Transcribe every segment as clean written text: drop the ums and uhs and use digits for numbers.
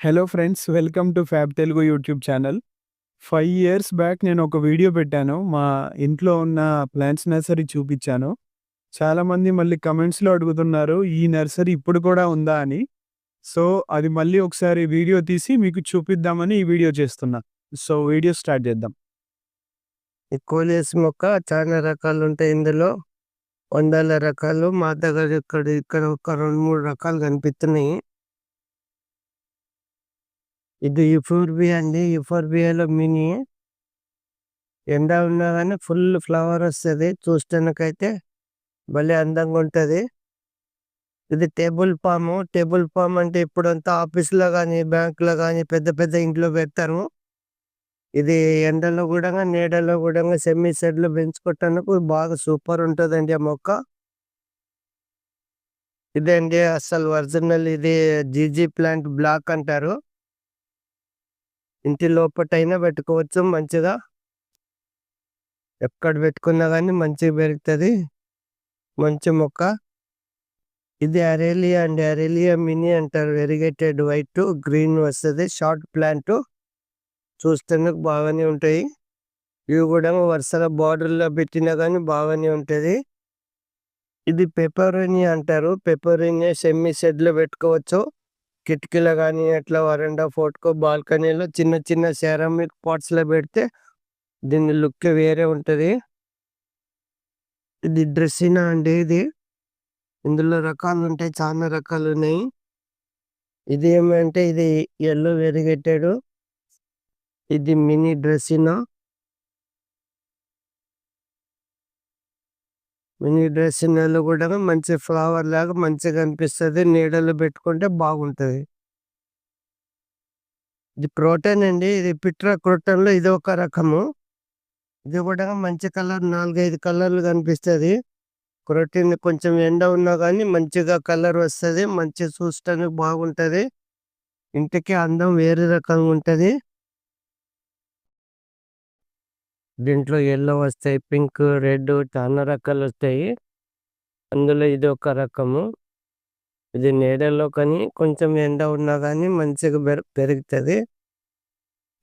Hello friends, welcome to fab Telugu YouTube channel. 5 years back నేను ఒక video పెట్టాను. మా ఇంట్లో ఉన్న ప్లాంట్స్ నర్సరీ చూపిచ్చాను. చాలామంది మళ్ళీ కమెంట్స్‌లో అడుగుతున్నారు, ఈ నర్సరీ ఇప్పుడు కూడా ఉందా అని. సో, అది మళ్ళీ ఒకసారి వీడియో తీసి మీకు చూపిద్దామని ఈ వీడియో చేస్తున్నా. సో, వీడియో స్టార్ట్ చేద్దాం. ఈ కోలియస్ మొక్క చాలా రకాలు ఉంటాయి. ఇందులో వందల రకాలు మా దగ్గర ఇక్కడ ఒక 2-3 రకాలు కనిపిస్తున్నాయి. ఇది యూఫోర్బియా అండి. యూఫోర్బియాలో మినీ. ఎండ ఉన్నా కానీ ఫుల్ ఫ్లవర్ వస్తుంది. చూస్తానికైతే భలే అందంగా ఉంటుంది. ఇది టేబుల్ పాము. టేబుల్ పామ్ అంటే ఇప్పుడంతా ఆఫీస్లో కానీ బ్యాంకులో కానీ పెద్ద పెద్ద ఇంట్లో పెడతారు. ఇది ఎండలో కూడా నీడలో కూడా సెమీ షెడ్లో పెంచుకోవటానికి బాగా సూపర్ ఉంటుందండి ఆ మొక్క. ఇదండి అసలు ఒరిజినల్. ఇది జీజీ ప్లాంట్ బ్లాక్ అంటారు. ఇంటి లోపటైనా పెట్టుకోవచ్చు మంచిగా. ఎక్కడ పెట్టుకున్నా కానీ మంచిగా పెరుగుతుంది. మంచి మొక్క. ఇది అరేలియా అండి. అరేలియా మినీ అంటారు. వెరిగేటెడ్ వైట్ గ్రీన్ వస్తుంది. Short plant. చూస్తేందుకు బాగానే ఉంటాయి. ఇవి కూడా వరుసగా బార్డర్లో పెట్టినా కానీ బాగానే ఉంటుంది. ఇది పెపరోనియా అంటారు. పెపరోనియా సెమీ షెడ్లో పెట్టుకోవచ్చు. కిటికీలో కానీ అట్లా వరండా ఫోర్ట్కో బాల్కనీలో చిన్న చిన్న సెరామిక్ పాట్స్లో పెడితే దీని లుక్ వేరే ఉంటుంది. ఇది డ్రెస్సినా అండి. ఇది ఇందులో రకాలు ఉంటాయి, చాలా రకాలు ఉన్నాయి. ఇది ఏమంటే ఇది ఎల్లో వెరిగేటెడ్. ఇది మినీ డ్రెస్సినా. మినీ డ్రెస్సినాలో కూడా మంచి ఫ్లవర్ లాగా మంచిగా అనిపిస్తుంది. నీడలో పెట్టుకుంటే బాగుంటుంది. ఇది క్రోటన్ అండి. ఇది పిట్రా క్రోటన్లో ఇది ఒక రకము. ఇది కూడా మంచి కలర్, 4-5 కలర్లు కనిపిస్తుంది. క్రోటన్ కొంచెం ఎండ ఉన్నా కానీ మంచిగా కలర్ వస్తుంది. మంచి చూడటానికి బాగుంటుంది. ఇంటికి అందం వేరే రకంగా ఉంటుంది. దీంట్లో ఎల్లో వస్తాయి, పింక్, రెడ్ చాలా రకాలు వస్తాయి. అందులో ఇది ఒక రకము. ఇది నీడలో కానీ కొంచెం ఎండ ఉన్నా కానీ మంచిగా పెరుగుతుంది.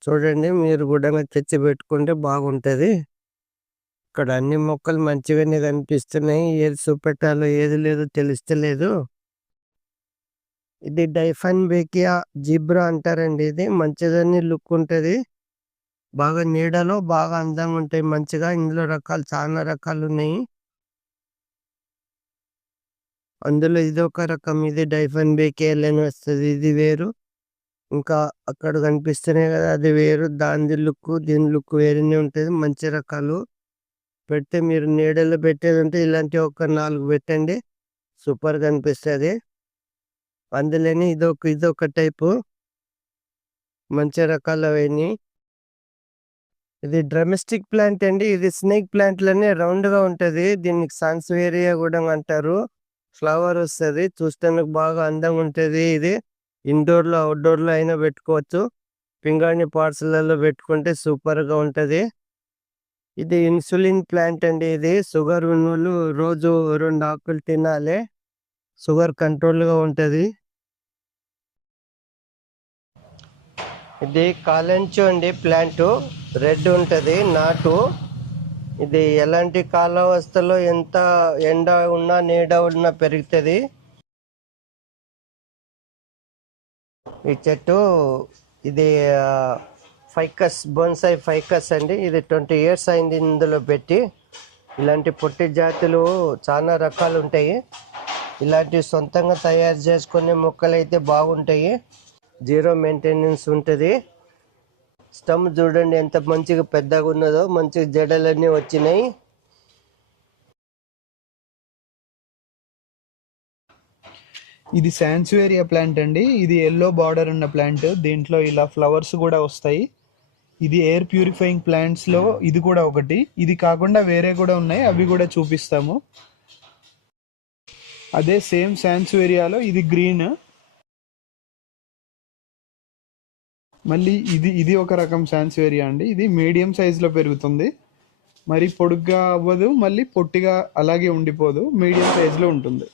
చూడండి, మీరు కూడా తెచ్చి పెట్టుకుంటే బాగుంటుంది. ఇక్కడ అన్ని మొక్కలు మంచిగానే కనిపిస్తున్నాయి. ఏది చూపెట్టాలో ఏది లేదో తెలుస్తలేదు. ఇది డైఫన్ బేకియా జిబ్రా అంటారండి. ఇది మంచిదని లుక్ ఉంటుంది. బాగా నీడలో బాగా అందంగా ఉంటాయి మంచిగా. ఇందులో రకాలు చాలా రకాలు ఉన్నాయి. అందులో ఇది ఒక రకం. ఇది డైఫన్ బేకియా అని వస్తుంది. ఇది వేరు. ఇంకా అక్కడ కనిపిస్తున్నాయి కదా, అది వేరు. దాని లుక్ దీని లుక్ వేరేనే ఉంటుంది. మంచి రకాలు పెడితే మీరు నీడలో పెట్టేదంటే ఇలాంటి ఒక 4 పెట్టండి, సూపర్ కనిపిస్తుంది. అందులోనే ఇదొక టైపు. మంచి రకాలు అవన్నీ. ఇది డ్రమిస్టిక్ ప్లాంట్ అండి. ఇది స్నేక్ ప్లాంట్లోనే రౌండ్గా ఉంటుంది. దీనికి సాన్స్వేరియా కూడా అంటారు. ఫ్లవర్ వస్తుంది. చూస్తానికి బాగా అందంగా ఉంటుంది. ఇది ఇండోర్లో అవుట్డోర్లో అయినా పెట్టుకోవచ్చు. పింగాణి పార్సల్లో పెట్టుకుంటే సూపర్గా ఉంటుంది. ఇది ఇన్సులిన్ ప్లాంట్ అండి. ఇది షుగర్ ఉన్నోళ్ళు రోజు 2 ఆకులు తినాలి. షుగర్ కంట్రోల్గా ఉంటుంది. ఇది కాలంచు అండి. ప్లాంట్ రెడ్ ఉంటుంది. నాటు. ఇది ఎలాంటి కాలావస్థలో ఎంత ఎండ ఉన్నా నీడ ఉన్నా పెరుగుతుంది. ఈ చెట్టు ఇది ఫైకస్, బోన్సాయి ఫైకస్ అండి. ఇది 20 ఇయర్స్ అయింది ఇందులో పెట్టి. ఇలాంటి పొట్టి జాతులు చాలా రకాలు ఉంటాయి. ఇలాంటి సొంతంగా తయారు చేసుకునే మొక్కలు అయితే బాగుంటాయి. 0 మెయింటెనెన్స్ ఉంటుంది. స్టమ్ చూడండి ఎంత మంచిగా పెద్దగా ఉన్నదో. మంచిగా జడలన్నీ వచ్చినాయి. ఇది సాన్స్వేరియా ప్లాంట్ అండి. ఇది ఎల్లో బార్డర్ ఉన్న ప్లాంట్. దీంట్లో ఇలా ఫ్లవర్స్ కూడా వస్తాయి. ఇది ఎయిర్ ప్యూరిఫైయింగ్ ప్లాంట్స్లో ఇది కూడా ఒకటి. ఇది కాకుండా వేరే కూడా ఉన్నాయి, అవి కూడా చూపిస్తాము. అదే సేమ్ సాన్స్వేరియాలో ఇది గ్రీన్. మళ్ళీ ఇది ఒక రకం సాన్స్వేరియా అండి. ఇది మీడియం సైజులో పెరుగుతుంది. మరి పొడుగ్గా అవ్వదు, మళ్ళీ పొట్టిగా అలాగే ఉండిపోదు. మీడియం సైజులో ఉంటుంది.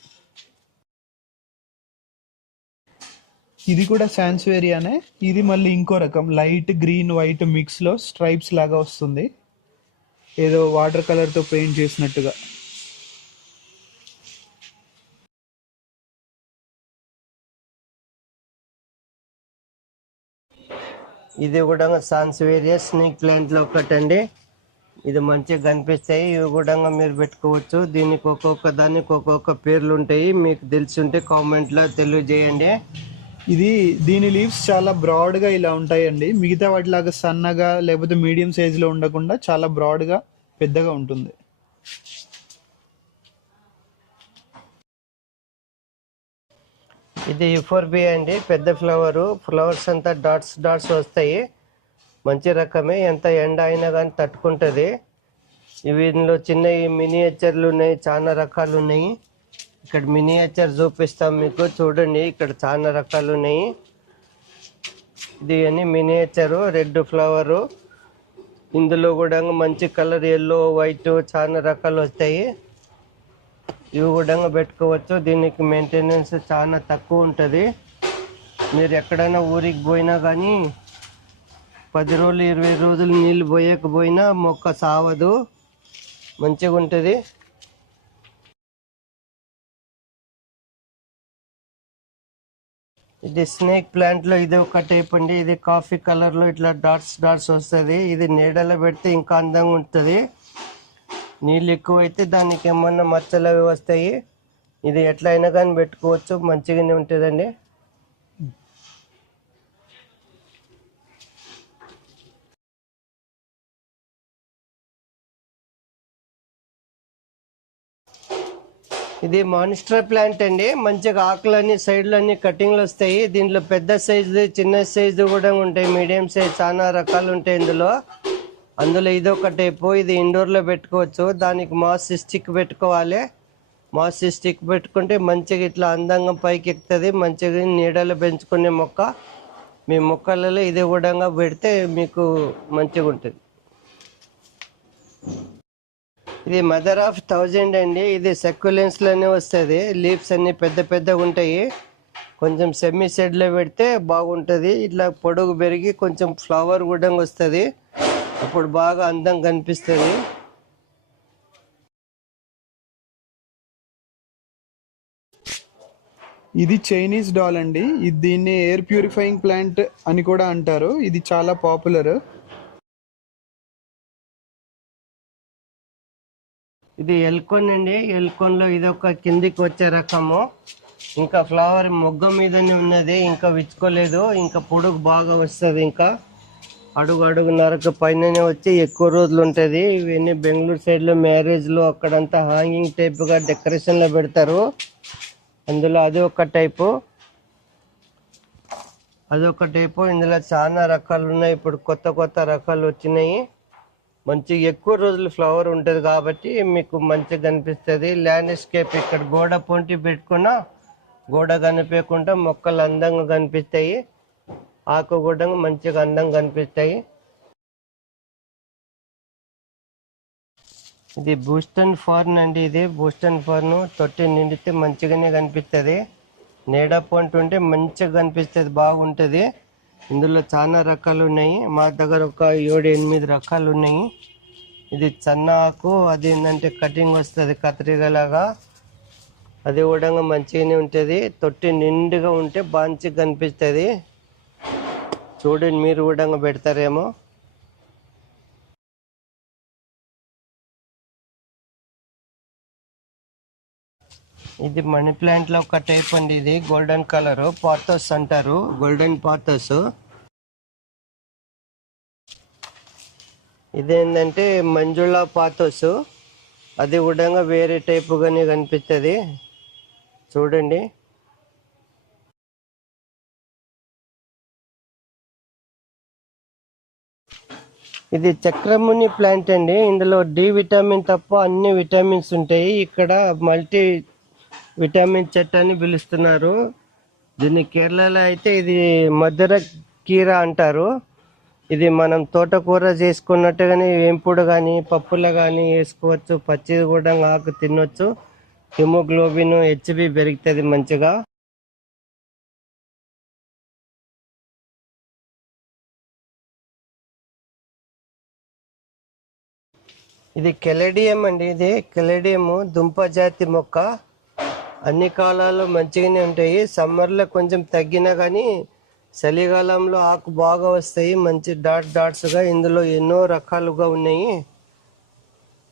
ఇది కూడా సాన్స్వేరియానే. ఇది మళ్ళీ ఇంకో రకం లైట్ గ్రీన్ వైట్ మిక్స్లో స్ట్రైప్స్ లాగా వస్తుంది, ఏదో వాటర్ కలర్తో పెయింట్ చేసినట్టుగా. ఇది కూడా సాన్స్వేరియా స్నేక్ ప్లాంట్లో ఒకటండి. ఇది మంచిగా కనిపిస్తాయి. ఇవి కూడా మీరు పెట్టుకోవచ్చు. దీనికి ఒక్కొక్క దానికి ఒక్కొక్క పేర్లు ఉంటాయి. మీకు తెలిసి ఉంటే కామెంట్లో తెలియజేయండి. దీని లీవ్స్ చాలా బ్రాడ్గా ఇలా ఉంటాయండి. మిగతా వాటిలాగా సన్నగా లేకపోతే మీడియం సైజులో ఉండకుండా చాలా బ్రాడ్గా పెద్దగా ఉంటుంది. ఇది యుఫోర్బియా అండి. పెద్ద ఫ్లవర్స్ అంతా డాట్స్ డాట్స్ వస్తాయి. మంచి రకమే, ఎంత ఎండ అయినా కానీ తట్టుకుంటుంది. వీటిలో చిన్న మినియేచర్లు ఉన్నాయి, చాలా రకాలు ఉన్నాయి. ఇక్కడ మినియేచర్ చూపిస్తాం మీకు, చూడండి. ఇక్కడ చాలా రకాలు ఉన్నాయి. ఇది అని మినియేచరు రెడ్ ఫ్లవరు. ఇందులో కూడా మంచి కలర్ ఎల్లో వైట్ చాలా రకాలు వస్తాయి. ఇవి కూడా పెట్టుకోవచ్చు. దీనికి మెయింటెనెన్స్ చాలా తక్కువ ఉంటుంది. మీరు ఎక్కడైనా ఊరికి పోయినా కానీ 10 రోజులు 20 రోజులు నీళ్ళు పోయకపోయినా మొక్క సావదు, మంచిగా ఉంటుంది. ఇది స్నేక్ ప్లాంట్లో ఇది ఒక టైప్ అండి. ఇది కాఫీ కలర్లో ఇట్లా డాట్స్ డాట్స్ వస్తుంది. ఇది నీడలో పెడితే ఇంకా అందంగా ఉంటుంది. నీళ్ళు ఎక్కువైతే దానికి ఏమన్నా మచ్చలు అవి వస్తాయి. ఇది ఎట్లయినా కానీ పెట్టుకోవచ్చు, మంచిగానే ఉంటుందండి. ఇది మానిస్టర్ ప్లాంట్ అండి. మంచిగా ఆకులన్నీ సైడ్లన్నీ కటింగ్లు వస్తాయి. దీంట్లో పెద్ద సైజు చిన్న సైజు కూడా ఉంటాయి, మీడియం సైజ్ చాలా రకాలు ఉంటాయి అందులో ఇది ఒక టైపు. ఇది ఇండోర్లో పెట్టుకోవచ్చు. దానికి మాస్ స్టిక్ పెట్టుకోవాలి. మాస్ స్టిక్ పెట్టుకుంటే మంచిగా ఇట్లా అందంగా పైకి ఎక్కుతుంది. మంచిగా నీడలో పెంచుకునే మొక్క. మీ మొక్కలలో ఇది కూడా పెడితే మీకు మంచిగా ఉంటుంది. ఇది మదర్ ఆఫ్ 1000 అండి. ఇది సక్యులెన్స్లోనే వస్తుంది. లీవ్స్ అన్ని పెద్ద పెద్దగా ఉంటాయి. కొంచెం సెమీ షెడ్లో పెడితే బాగుంటుంది. ఇట్లా పొడుగు పెరిగి కొంచెం ఫ్లవర్ కూడా వస్తుంది. అప్పుడు బాగా అందంగా కనిపిస్తుంది. ఇది చైనీస్ డాల్ అండి. దీన్ని ఎయిర్ ప్యూరిఫైయింగ్ ప్లాంట్ అని కూడా అంటారు. ఇది చాలా పాపులర్. ఇది ఎల్కోన్ అండి. ఎల్కోన్లో ఇది ఒక కిందికి వచ్చే రకము. ఇంకా ఫ్లవర్ మొగ్గ మీదనే ఉన్నది, ఇంకా విచ్చుకోలేదు. ఇంకా పొడుగు బాగా వస్తుంది. ఇంకా అడుగున్నరకు పైననే వచ్చి ఎక్కువ రోజులు ఉంటుంది. ఇవన్నీ బెంగళూరు సైడ్లో మ్యారేజ్లో అక్కడంతా హ్యాంగింగ్ టైప్గా డెకరేషన్లో పెడతారు. అందులో అదొక టైపు. ఇందులో చాలా రకాలు ఉన్నాయి. ఇప్పుడు కొత్త రకాలు వచ్చినాయి. మంచిగా ఎక్కువ రోజులు ఫ్లవర్ ఉంటుంది కాబట్టి మీకు మంచిగా కనిపిస్తుంది. ల్యాండ్స్కేప్ ఇక్కడ గోడ పొంటి పెట్టుకున్నా గోడ కనిపించకుండా మొక్కలు అందంగా కనిపిస్తాయి. ఆకు కూడా మంచిగా అందంగా కనిపిస్తాయి. ఇది బూస్టన్ ఫార్న్ అండి. ఇది బూస్టన్ ఫార్న్ తొట్టి నిండితే మంచిగానే కనిపిస్తుంది. నీడ పొంటి ఉంటే మంచిగా కనిపిస్తుంది, బాగుంటుంది. ఇందులో చాలా రకాలు ఉన్నాయి. మా దగ్గర ఒక 7-8 రకాలు ఉన్నాయి. ఇది సన్న ఆకు, అది ఏంటంటే కటింగ్ వస్తుంది కత్రికలాగా. అది కూడా మంచిగానే ఉంటుంది. తొట్టి నిండుగా ఉంటే మంచిగా కనిపిస్తుంది. చూడండి, మీరు కూడా పెడతారేమో. ఇది మనీ ప్లాంట్లో ఒక టైప్ అండి. ఇది గోల్డెన్ కలర్ పాథోస్ అంటారు, గోల్డెన్ పాథోస్. ఇదేంటంటే మంజుళా పాథోస్. అది కూడా వేరే టైపుగానే కనిపిస్తుంది. చూడండి. ఇది చక్రముని ప్లాంట్ అండి. ఇందులో డి విటమిన్ తప్ప అన్ని విటమిన్స్ ఉంటాయి. ఇక్కడ మల్టీ విటమిన్ చెట్టు అని పిలుస్తున్నారు దీన్ని. కేరళలో అయితే ఇది మధుర కీర అంటారు. ఇది మనం తోటకూర చేసుకున్నట్టుగానే వేంపుడు కానీ పప్పులో కానీ వేసుకోవచ్చు. పచ్చిది కూడా ఆకు తినొచ్చు. హిమోగ్లోబిన్ హెచ్బి పెరుగుతుంది మంచిగా. ఇది కెలడియం అండి. ఇది కెలడియం దుంప జాతి మొక్క. అన్ని కాలాల్లో మంచిగానే ఉంటాయి. సమ్మర్లో కొంచెం తగ్గినా కానీ చలికాలంలో ఆకు బాగా వస్తాయి, మంచి డాట్స్గా. ఇందులో ఎన్నో రకాలుగా ఉన్నాయి.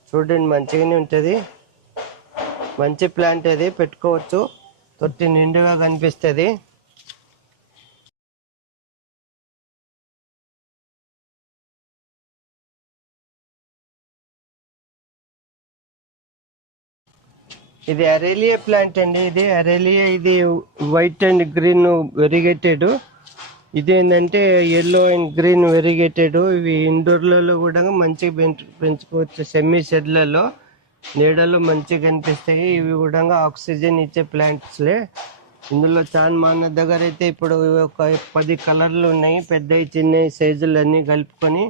చూడండి, మంచిగానే ఉంటుంది. మంచి ప్లాంట్ అది, పెట్టుకోవచ్చు. తొట్టి నిండుగా కనిపిస్తుంది. ఇది అరేలియా ప్లాంట్ అండి. ఇది అరేలియా, ఇది వైట్ అండ్ గ్రీన్ వెరిగేటెడ్. ఇది ఏంటంటే ఎల్లో అండ్ గ్రీన్ వెరిగేటెడ్. ఇవి ఇండోర్లలో కూడా మంచిగా పెంచుకోవచ్చు. సెమీ షెడ్లలో నీడలో మంచిగా కనిపిస్తాయి. ఇవి కూడా ఆక్సిజన్ ఇచ్చే ప్లాంట్స్లే. ఇందులో చాలా మన దగ్గర అయితే ఇప్పుడు ఒక 10 కలర్లు ఉన్నాయి, పెద్దవి చిన్నవి సైజులు అన్నీ కలుపుకొని.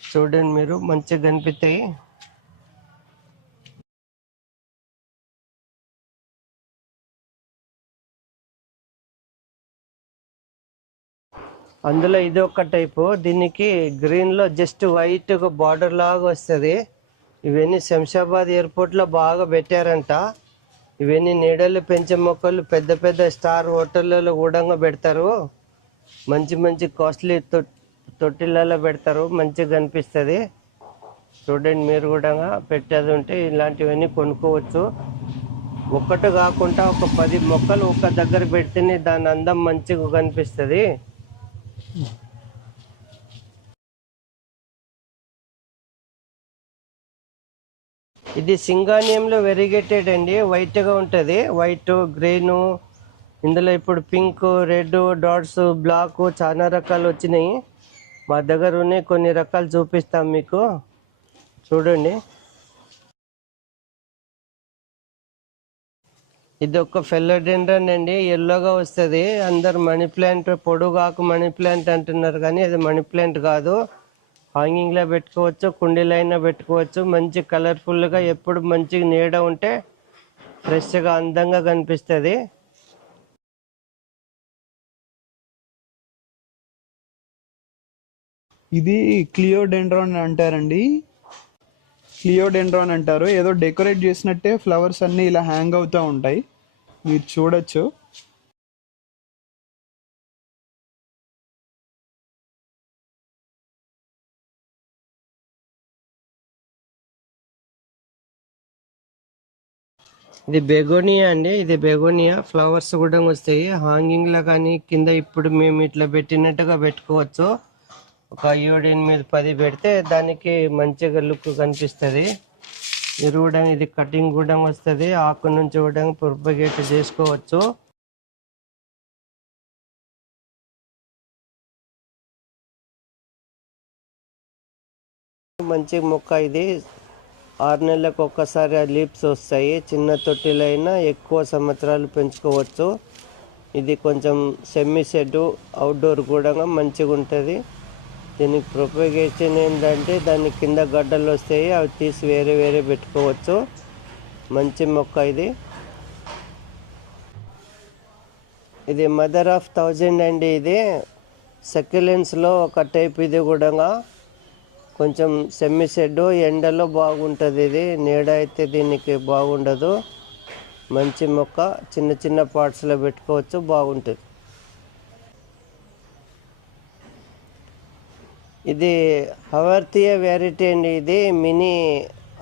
చూడండి, మీరు మంచిగా కనిపిస్తాయి. అందులో ఇది ఒక టైపు. దీనికి గ్రీన్లో జస్ట్ వైట్ ఒక బార్డర్ లాగా వస్తుంది. ఇవన్నీ శంషాబాద్ ఎయిర్పోర్ట్లో బాగా పెట్టారంట. ఇవన్నీ నీడలు పెంచే మొక్కలు పెద్ద పెద్ద స్టార్ హోటళ్ళలో కూడా పెడతారు. మంచి మంచి కాస్ట్లీ తొట్టిలలో పెడతారు. మంచిగా కనిపిస్తుంది. చూడండి, మీరు కూడా పెట్టేది ఉంటే ఇలాంటివన్నీ కొనుక్కోవచ్చు. ఒక్కటి కాకుండా ఒక 10 మొక్కలు ఒక దగ్గర పెడితేనే దాని అందం మంచిగా కనిపిస్తుంది. ఇది సింగానియంలో వెరిగేటెడ్ అండి. వైట్గా ఉంటుంది, వైట్ గ్రీను. ఇందులో ఇప్పుడు పింక్, రెడ్, డాట్స్, బ్లాక్ చాలా రకాలు వచ్చినాయి. మా దగ్గర ఉన్నాయి, కొన్ని రకాలు చూపిస్తాం మీకు. చూడండి, ఇది ఒక ఫిలోడెండ్రన్ అండి. ఎల్లోగా వస్తుంది. అందరు మనీ ప్లాంట్, పొడుగాకు మనీ ప్లాంట్ అంటున్నారు, కానీ అది మనీ ప్లాంట్ కాదు. హ్యాంగింగ్లో పెట్టుకోవచ్చు, కుండీలో అయినా పెట్టుకోవచ్చు. మంచి కలర్ఫుల్గా, ఎప్పుడు మంచిగా నీడ ఉంటే ఫ్రెష్గా అందంగా కనిపిస్తుంది. ఇది క్లియోడెండ్రాన్ అంటారండి. క్లియోడెండ్రాన్ అంటారు. ఏదో డెకరేట్ చేసినట్టే ఫ్లవర్స్ అన్నీ ఇలా హ్యాంగ్ అవుతూ ఉంటాయి, మీరు చూడొచ్చు. ఇది బెగోనియా అండి. ఇది బెగోనియా. ఫ్లవర్స్ కూడా వస్తాయి హ్యాంగింగ్లో, కానీ కింద ఇప్పుడు మేము ఇట్లా పెట్టినట్టుగా పెట్టుకోవచ్చు. ఒక 7, 8, 10 పెడితే దానికి మంచిగా లుక్ కనిపిస్తుంది. ఇది కూడా, ఇది కటింగ్ కూడా వస్తుంది. ఆకు నుంచి కూడా ప్రొపగేట్ చేసుకోవచ్చు. మంచి మొక్క ఇది. 6 నెలలకు ఒక్కసారి లీప్స్ వస్తాయి. చిన్న తొట్టిలైనా ఎక్కువ సంవత్సరాలు పెంచుకోవచ్చు. ఇది కొంచెం సెమీ షెడ్, అవుట్డోర్ కూడా మంచిగా ఉంటుంది. దీనికి ప్రొపగేషన్ ఏంటంటే దాని కింద గడ్డలు వస్తాయి, అవి తీసి వేరే వేరే పెట్టుకోవచ్చు. మంచి మొక్క ఇది. ఇది మదర్ ఆఫ్ 1000 అండి. ఇది సక్యులెన్స్లో ఒక టైప్. ఇది కూడా కొంచెం సెమీ షెడ్, ఎండలో బాగుంటుంది. ఇది నీడ అయితే దీనికి బాగుండదు. మంచి మొక్క, చిన్న చిన్న పార్ట్స్లో పెట్టుకోవచ్చు, బాగుంటుంది. ఇది హవర్తియా వెరైటీ అండి. ఇది మినీ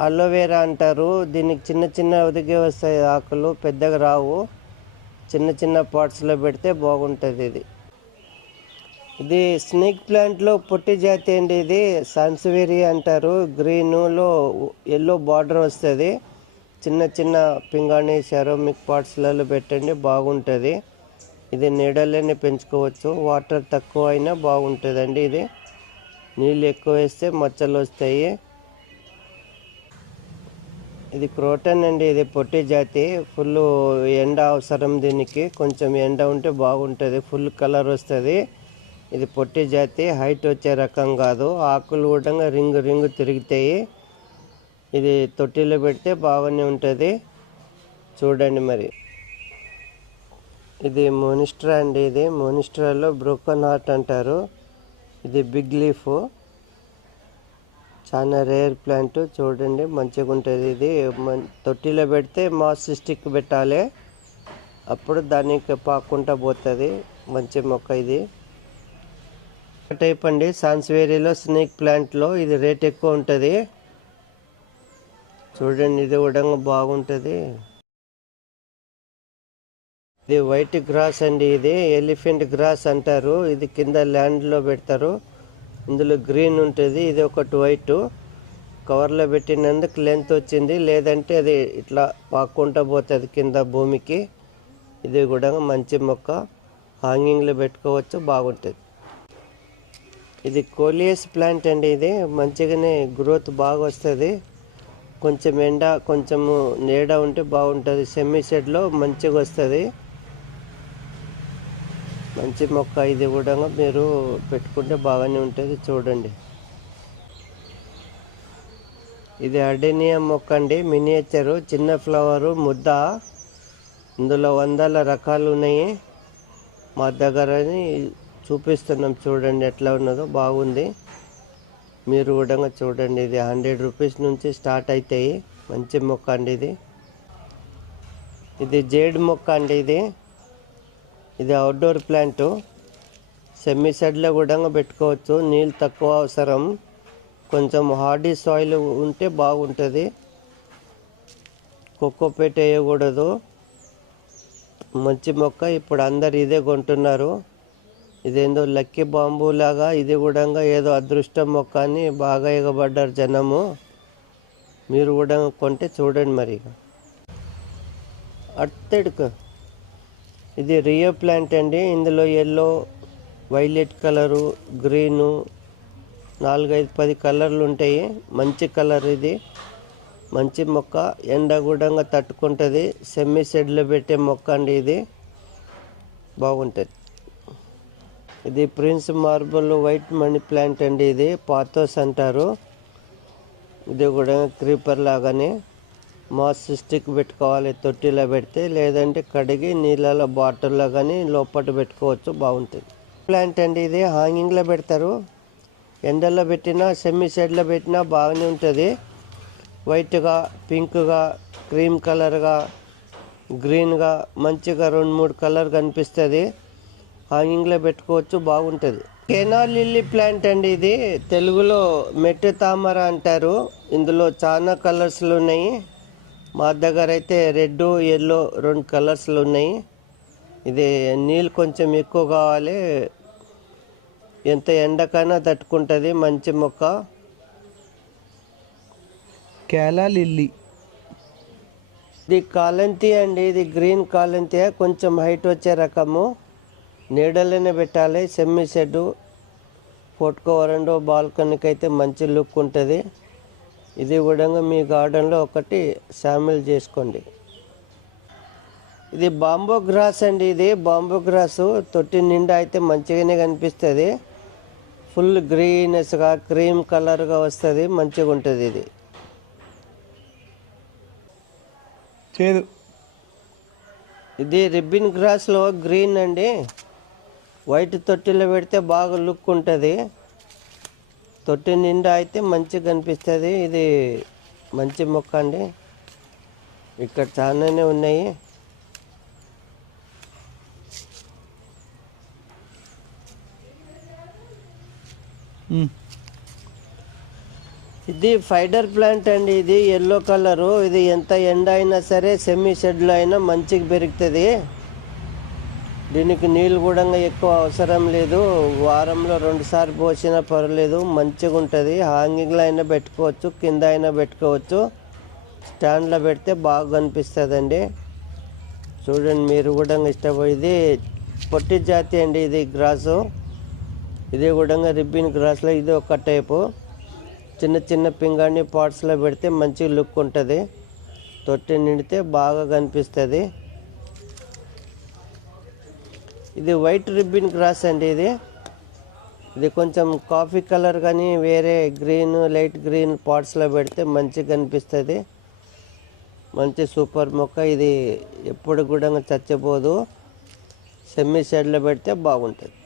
అలోవెరా అంటారు. దీనికి చిన్న చిన్న ఒదిగే వస్తాయి ఆకులు, పెద్దగా రావు. చిన్న చిన్న పార్ట్స్లో పెడితే బాగుంటుంది. ఇది స్నేక్ ప్లాంట్లో పొట్టి జాతి అండి. ఇది సాన్సువేరి అంటారు. గ్రీన్లో ఎల్లో బార్డర్ వస్తుంది. చిన్న చిన్న పింగాణి సెరామిక్ పార్ట్స్లలో పెట్టండి, బాగుంటుంది. ఇది నీడలోనే పెంచుకోవచ్చు. వాటర్ తక్కువ అయినా బాగుంటుందండి. ఇది నీళ్ళు ఎక్కువ వేస్తే మచ్చలు వస్తాయి. ఇది క్రోటన్ అండి. ఇది పొట్టి జాతి. ఫుల్ ఎండ అవసరం దీనికి. కొంచెం ఎండ ఉంటే బాగుంటుంది, ఫుల్ కలర్ వస్తుంది. ఇది పొట్టి జాతి, హైట్ వచ్చే రకం కాదు. ఆకులు కూడా రింగు రింగు తిరుగుతాయి. ఇది తొట్టిలో పెడితే బాగానే ఉంటుంది. చూడండి మరి. ఇది మోనిస్ట్రా అండి. ఇది మోనిస్ట్రాలో బ్రోకన్ హార్ట్ అంటారు. ఇది బిగ్ లీఫ్, చాలా రేర్ ప్లాంట్ చూడండి, మంచిగా ఉంటుంది. ఇది తొట్టిలో పెడితే మాస్ స్టిక్ పెట్టాలి, అప్పుడు దానికి పాక్కుంటా పోతుంది. మంచి మొక్క ఇది. టైప్ అండి సాన్స్వేరీలో స్నేక్ ప్లాంట్లో ఇది రేట్ ఎక్కువ ఉంటుంది. చూడండి, ఇది కూడా బాగుంటుంది. ఇది వైట్ గ్రాస్ అండి, ఇది ఎలిఫెంట్ గ్రాస్ అంటారు. ఇది కింద ల్యాండ్లో పెడతారు. ఇందులో గ్రీన్ ఉంటుంది, ఇది ఒకటి వైట్. కవర్లో పెట్టినందుకు లెంత్ వచ్చింది, లేదంటే అది ఇట్లా పాక్కుంటా పోతుంది కింద భూమికి. ఇది కూడా మంచి మొక్క, హ్యాంగింగ్లో పెట్టుకోవచ్చు, బాగుంటుంది. ఇది కోలియస్ ప్లాంట్ అండి. ఇది మంచిగానే గ్రోత్ బాగా వస్తుంది. కొంచెం ఎండ కొంచెము నీడ ఉంటే బాగుంటుంది. సెమీ షెడ్లో మంచిగా వస్తుంది. మంచి మొక్క ఇది కూడా మీరు పెట్టుకుంటే బాగానే ఉంటుంది. చూడండి, ఇది అడేనియం మొక్క అండి, మినియేచరు, చిన్న ఫ్లవరు, ముద్ద. ఇందులో 100 రకాలు ఉన్నాయి. మా దగ్గరని చూపిస్తున్నాం, చూడండి ఎట్లా ఉన్నదో, బాగుంది. మీరు కూడా చూడండి. ఇది 100 రూపీస్ నుంచి స్టార్ట్ అవుతాయి. మంచి మొక్క అండి ఇది. ఇది జేడ్ మొక్క అండి. ఇది అవుట్డోర్ ప్లాంటు, సెమీ సైడ్లో కూడా పెట్టుకోవచ్చు. నీళ్ళు తక్కువ అవసరం, కొంచెం హార్డీ సాయిల్ ఉంటే బాగుంటుంది. కోకోపేట వేయకూడదు. మంచి మొక్క, ఇప్పుడు అందరు ఇదే కొంటున్నారు. ఇదేందో లక్కీ బాంబు లాగా, ఇది కూడా ఏదో అదృష్టం మొక్క అని బాగా ఎగబడ్డారు జనము. మీరు కూడా కొంటే చూడండి. మరి అట్టెడుకు ఇది రియో ప్లాంట్ అండి. ఇందులో ఎల్లో, వైలెట్ కలరు, గ్రీను, 4-5-10 కలర్లు ఉంటాయి. మంచి కలర్ ఇది. మంచి మొక్క, ఎండ కూడా తట్టుకుంటుంది. సెమీ షెడ్లో పెట్టే మొక్క అండి ఇది, బాగుంటుంది. ఇది prince marble white money plant అండి. ఇది పాథోస్ అంటారు. ఇది కూడా క్రీపర్ లాగానే మాస్ స్టిక్ పెట్టుకోవాలి తొట్టిలో పెడితే, లేదంటే కడిగి నీళ్ళలో బాటిల్లో కానీ లోపల పెట్టుకోవచ్చు, బాగుంటుంది. ప్లాంట్ అండి, ఇది హ్యాంగింగ్లో పెడతారు. ఎండల్లో పెట్టినా సెమీ షెడ్లో పెట్టినా బాగానే ఉంటుంది. వైట్గా, పింక్గా, క్రీమ్ కలర్గా, గ్రీన్గా, మంచిగా 2-3 కలర్ కనిపిస్తుంది. హ్యాంగింగ్లో పెట్టుకోవచ్చు, బాగుంటుంది. కెనాల్ లిల్లీ ప్లాంట్ అండి. ఇది తెలుగులో మెట్టు తామర అంటారు. ఇందులో చాలా కలర్స్లు ఉన్నాయి. మా దగ్గర అయితే రెడ్, ఎల్లో 2 కలర్స్లు ఉన్నాయి. ఇది నీళ్ళు కొంచెం ఎక్కువ కావాలి, ఎంత ఎండకైనా తట్టుకుంటుంది. మంచి మొక్క. కేలా లిల్లీ, ఇది కాలంతి అండి. ఇది గ్రీన్ కాలంతి, కొంచెం హైట్ వచ్చే రకము. నీడలోనే పెట్టాలి. సెమీ షెడ్, ఫోటో వరండో, బాల్కనీకి అయితే మంచి లుక్ ఉంటుంది. ఇది కూడా మీ గార్డెన్లో ఒకటి షామిల్ చేసుకోండి. ఇది బాంబో గ్రాస్ అండి. ఇది బాంబో గ్రాసు తొట్టి నిండా అయితే మంచిగానే కనిపిస్తుంది. ఫుల్ గ్రీనెస్గా, క్రీమ్ కలర్గా వస్తుంది, మంచిగా ఉంటుంది. ఇది చేదు. ఇది రిబ్బిన్ గ్రాస్లో గ్రీన్ అండి. వైట్ తొట్టిలో పెడితే బాగా లుక్ ఉంటుంది. తొట్టి నిండా అయితే మంచిగా కనిపిస్తుంది. ఇది మంచి మొక్క అండి. ఇక్కడ చాలానే ఉన్నాయి. ఇది ఫైడర్ ప్లాంట్ అండి. ఇది ఎల్లో కలరు. ఇది ఎంత ఎండ అయినా సరే సెమీ షెడ్లో అయినా మంచిగా పెరుగుతుంది. దీనికి నీళ్ళు కూడా ఎక్కువ అవసరం లేదు. వారంలో 2 సార్లు పోసినా పర్వాలేదు, మంచిగా ఉంటుంది. హ్యాంగింగ్లో అయినా పెట్టుకోవచ్చు, కింద అయినా పెట్టుకోవచ్చు. స్టాండ్లో పెడితే బాగా కనిపిస్తుందండి. చూడండి, మీరు కూడా ఇష్టపడి. పొట్టి జాతి అండి ఇది గ్రాసు. ఇది కూడా రిబ్బిన్ గ్రాస్లో ఇది ఒక టైపు. చిన్న చిన్న పింగాణి పాట్స్లో పెడితే మంచి లుక్ ఉంటుంది. తొట్టి నిండితే బాగా కనిపిస్తుంది. ఇది వైట్ రిబ్బిన్ గ్రాస్ అండి. ఇది కొంచెం కాఫీ కలర్ కానీ వేరే గ్రీన్, లైట్ గ్రీన్ పాట్స్లో పెడితే మంచిగా కనిపిస్తుంది. మంచి సూపర్ మొక్క. ఇది ఎప్పుడు కూడా చచ్చిపోదు. సెమీ షెడ్లో పెడితే బాగుంటుంది.